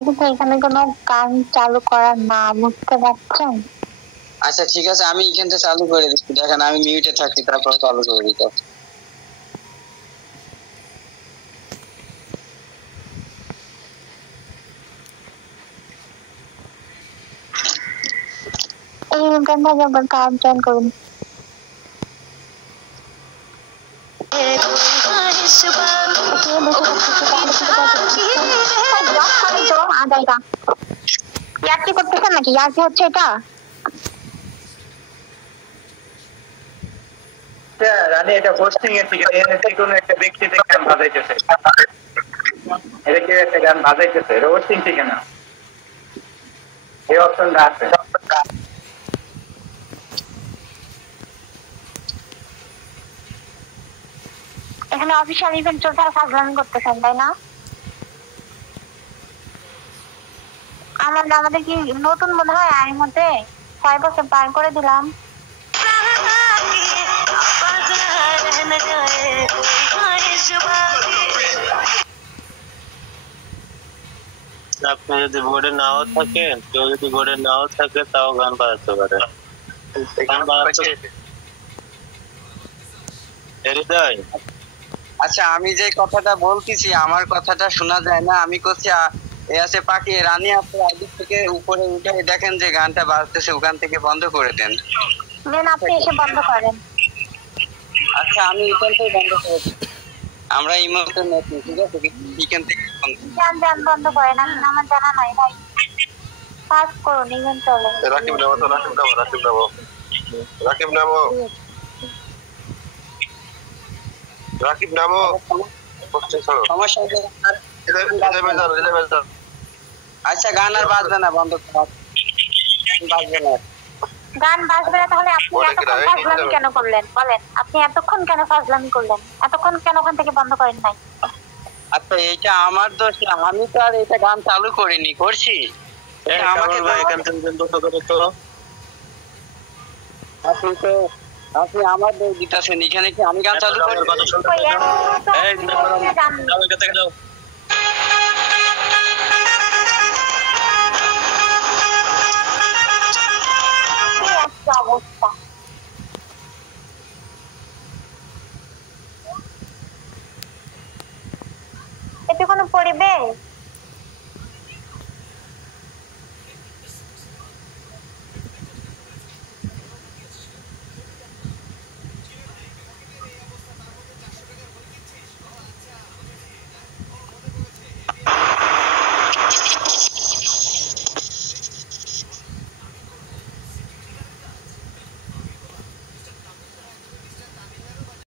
কিন্তু এখানে কোনো গান চালু করা না, বুঝতে পারছেন? আচ্ছা ঠিক আছে, আমি এখান থেকে চালু করে দিচ্ছি, দেখেন আমি মিউটে থাকি, তারপর চালু করে দিতে। এই গানটা যখন কাজ জয়েন করুন। ইয়ার্কি করতেছেন নাকি? ইয়ার্কি হচ্ছে এটা? রানী, এটা হোস্টিং এর থেকে এনএসি কোন একটা ব্যক্তি থেকে গান বাজাইতেছে। এটা কি একটা গান বাজাইতেছে? এটা হোস্টিং থেকে না, এই অপশনটা আছে। এখানে অফিসিয়াল ইভেন্ট চলতে আর ফাজলামি করতেছেন, তাই না? আমাদের কি নতুন মনে হয়? আর মধ্যে 6 বছর পার করে দিলাম। আপনি যদি বোর্ডে নাও থাকেন, কেউ যদি বোর্ডে নাও থাকে, তাও গান বাজাতে পারে। গান বাজাতে হৃদয়। আচ্ছা, আমি যে কথাটা বলতেছি আমার কথাটা শোনা যায় না? আমি করছি এ আছে পাখি রানী, আপনি আগে থেকে উপরে উঠে দেখেন যে গানটা বাজতেছে, ওখান থেকে বন্ধ করে দেন। আপনি এসে বন্ধ করেন। আচ্ছা, আমি এখান থেকে বন্ধ করে দিচ্ছি। আমরা এই মুহূর্তে নতুন, ঠিক আছে? এখান থেকে যান বন্ধ করেন, আমার জানা নাই ভাই। পাস করুন, ইভেন্ট চলে। রাকিব নামো তো, রাকিব নামো। রাকিব নামো। সমস্যা নেই। আচ্ছা, গান আর বাজবে না, বন্ধ বাজবে না। গান বাজবে না, তাহলে আপনি এতক্ষণ ফাজলামি কেন করলেন বলেন? আপনি এতক্ষণ কেন ফাজলামি করলেন? এতক্ষণ কেন ওখান থেকে বন্ধ করেন নাই? আচ্ছা, এটা আমার দোষ না, আমি তো আর এটা গান চালু করিনি, করছি। আমাকে এখান থেকে বন্ধ করে তো। আপনি আমার দোষ দিতেছেন, এখানে কি আমি গান চালু করি?